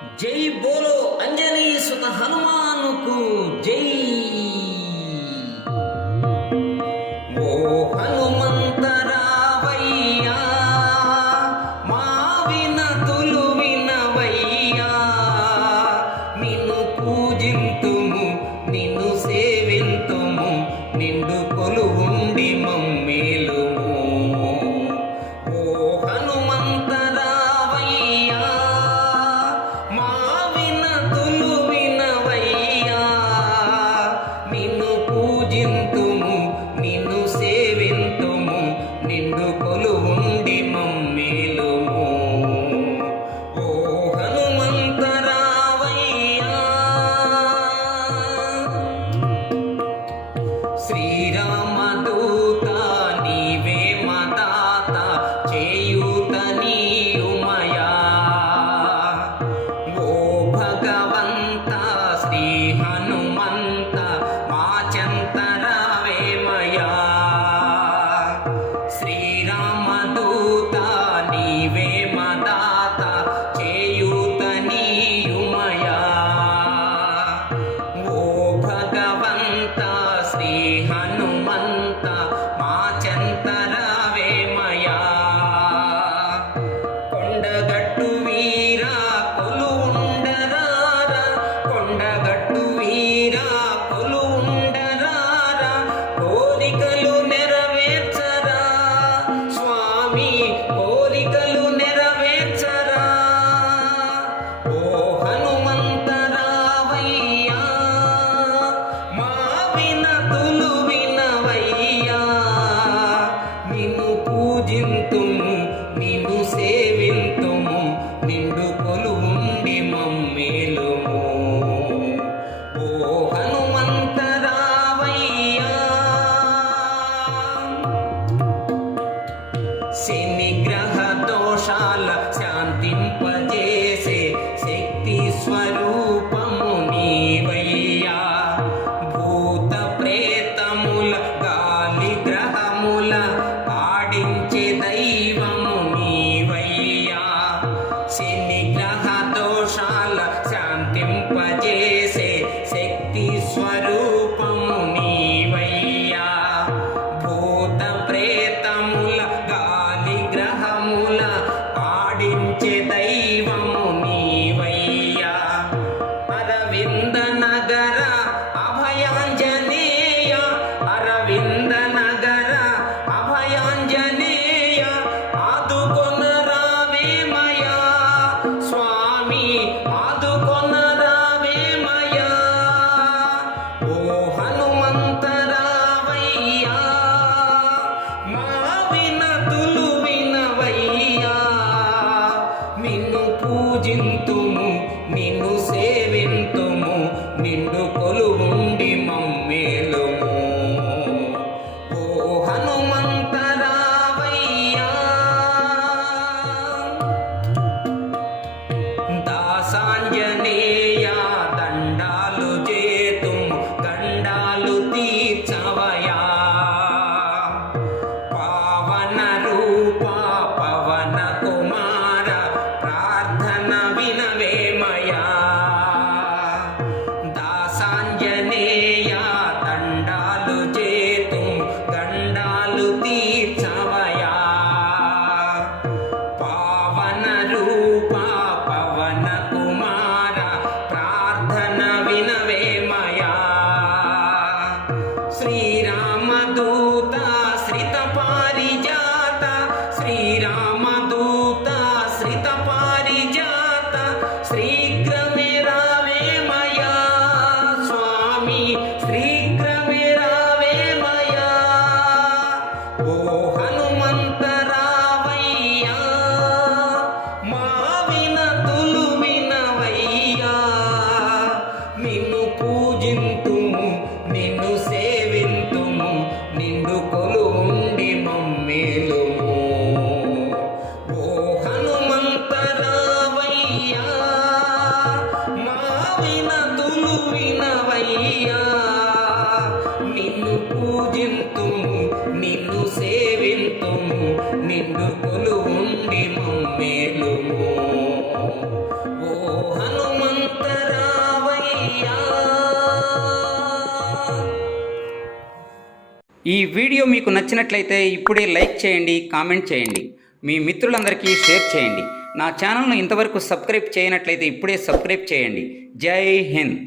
जय बोलो अंजनी सुत हनुमान को जय। ओ हनुमंत रावయ్యా మా వినతులు వినవయ్యా నిన్ను పూజింతుము నిన్ను సేవింతుము నిండు కొలువుండి మమ్మేలుము। ఓ హనుమంత రావయ్యా మా వినతులు వినవయ్యా నిన్ను పూజింతుము నిన్ను సేవింతుము నిండు కొలువుండి మమ్మేలుము। ఓ హనుమంత రావయ్యా శ్రీరామదూత నీవే మదాత చేయూత నీయుమయా। ఓ భగవంత శ్రీ హనుమంత మా చెంత రావేమయా। శ్రీరామదూత నీవే మదాత చేయూత నీయుమయా। ఓ భగవంత శ్రీ హనుమంత మా చెంత రావేమయా। కొండగట్టు వీరా కొలువుండరారా కొండగట్టు వీరా కొలువుండరారా కోరికలు నెరవేర్చరా స్వామి కోరికలు నెరవేర్చరా। ఓ హనుమంత రావయ్యా మా వినతులు వినవయ్యా నిన్ను పూజింతుము నిన్ను సేవింతుము నిండు కొలువుండి మమ్మేలుము। ఓ హనుమంత రావయ్యా శనిగ్రహ దోషాల శాంతింపజేసే శక్తి స్వరూపము నీవయ్యా। భూత ప్రేతముల గాలి గ్రహముల ఆడించే దైవము నీవయ్యా। శనిగ్రహ దోషాల శాంతింపజేసే శక్తి స్వరూపము నీవయ్యా। భూత ప్రేతముల గాలి గ్రహముల ఆడించే దైవము నీవయ్యా। అరవింద నగర అభయాంజనేయ అరవింద నగర అభయాంజనేయ ఆదుకొన రావేమయా స్వామి ఆదుకొన రావేమయా। ఓ హనుమంత రావయ్యా మా వినతులు వినవయ్యా నిన్ను పూజింతుము నిన్ను సేవింతుము నిండు కొలువుండి మమ్మేలుము। ఓ హనుమంత రావయ్యా దాసాంజనేయ దండాలు చేతుము గండాలు తీర్చవయా। పావన రూప పవన కుమార ప్రార్థన వినవేమయా। దాసాంజనేయ ఈ వీడియో మీకు నచ్చినట్లయితే ఇప్పుడే లైక్ చేయండి, కామెంట్ చేయండి, మీ మిత్రులందరికీ షేర్ చేయండి. నా ఛానల్ను ఇంతవరకు సబ్స్క్రైబ్ చేయనట్లయితే ఇప్పుడే సబ్స్క్రైబ్ చేయండి. జై హింద్.